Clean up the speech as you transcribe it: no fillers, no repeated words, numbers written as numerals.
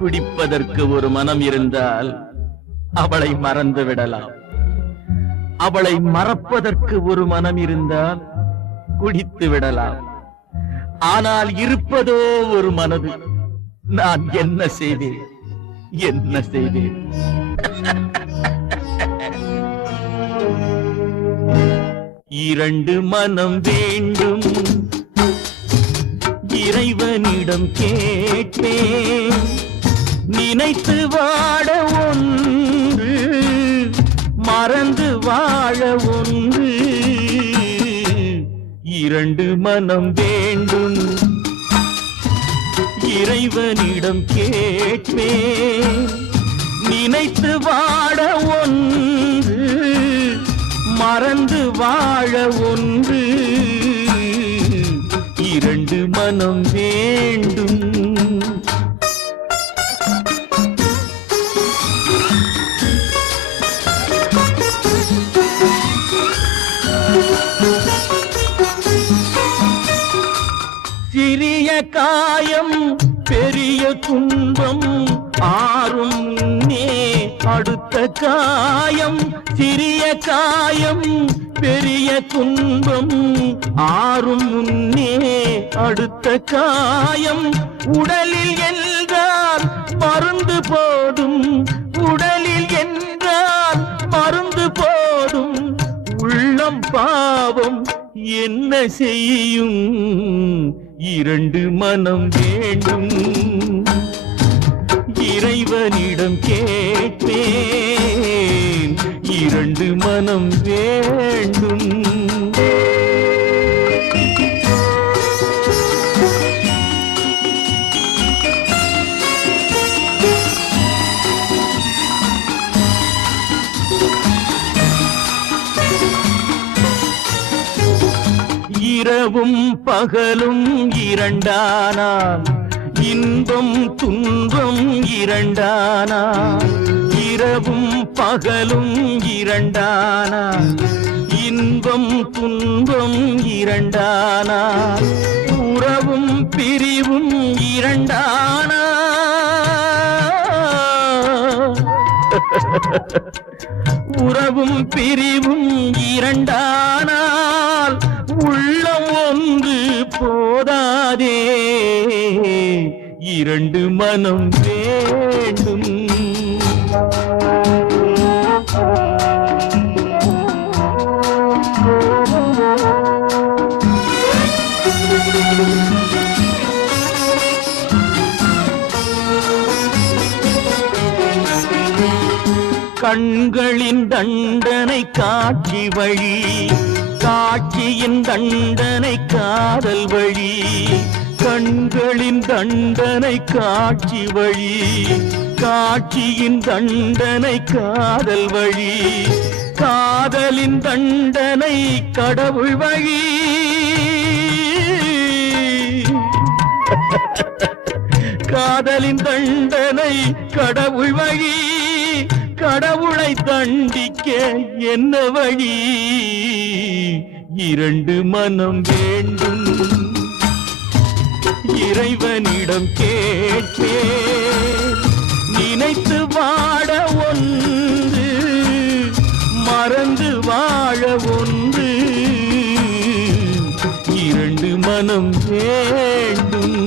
குடிப்பதற்கு ஒரு மனம் இருந்தால் அவளை மறந்து விடலாம். அவளை மறப்பதற்கு ஒரு மனம் இருந்தால் குடித்து விடலாம். ஆனால் இருப்பதோ ஒரு மனது. நான் என்ன செய்தேன், என்ன செய்தேன்? இரண்டு மனம் வேண்டும், இறைவனிடம் கேட்பேன். நினைத்து வாட ஒன்று, மறந்து வாழ ஒன்று. இரண்டு மனம் வேண்டும், இறைவனிடம் கேட்பேன். நினைத்து வாட ஒன்று, மறந்து வாழ ஒன்று. இரண்டு மனம் வேண்டும். சிறிய காயம் பெரிய துன்பம் ஆறும் முன்னே அடுத்த காயம். சிறிய காயம் பெரிய துன்பம் ஆறும் முன்னே அடுத்த காயம். உடலில் என்றால் மருந்து போடும், உடலில் என்றால் மருந்து போடும். உள்ளம் பாவம் என்ன செய்யும்? இரண்டு மனம் வேண்டும், இறைவனிடம் கேட்பேன். இரண்டு மனம் வேண்டும். இரவும் பகலும் இரண்டானால் இன்பம் துன்பம் இரண்டானால். இரவும் பகலும் இரண்டானால் இன்பம் துன்பம் இரண்டானால். உறவும் பிரிவும் இரண்டானால். உறவும் பிரிவும் இரண்டானால் உள்ளம் ஒன்று போதாதே. இரண்டு மனம் வேண்டும். கண்களின் தண்டனை காட்சி வழி, காட்சியின் தண்டனை காதல் வழி. கண்களின் தண்டனை காட்சி வழி, காட்சியின் தண்டனை காதல் வழி. காதலின் தண்டனை கடவுள் வழி. காதலின் தண்டனை கடவுள் வழி. கடவுளை தண்டிக்க என்ன வழி? இரண்டு மனம் வேண்டும், இறைவனிடம் கேட்பேன். நினைத்து வாட ஒன்று, மறந்து வாழ ஒன்று. இரண்டு மனம் வேண்டும்.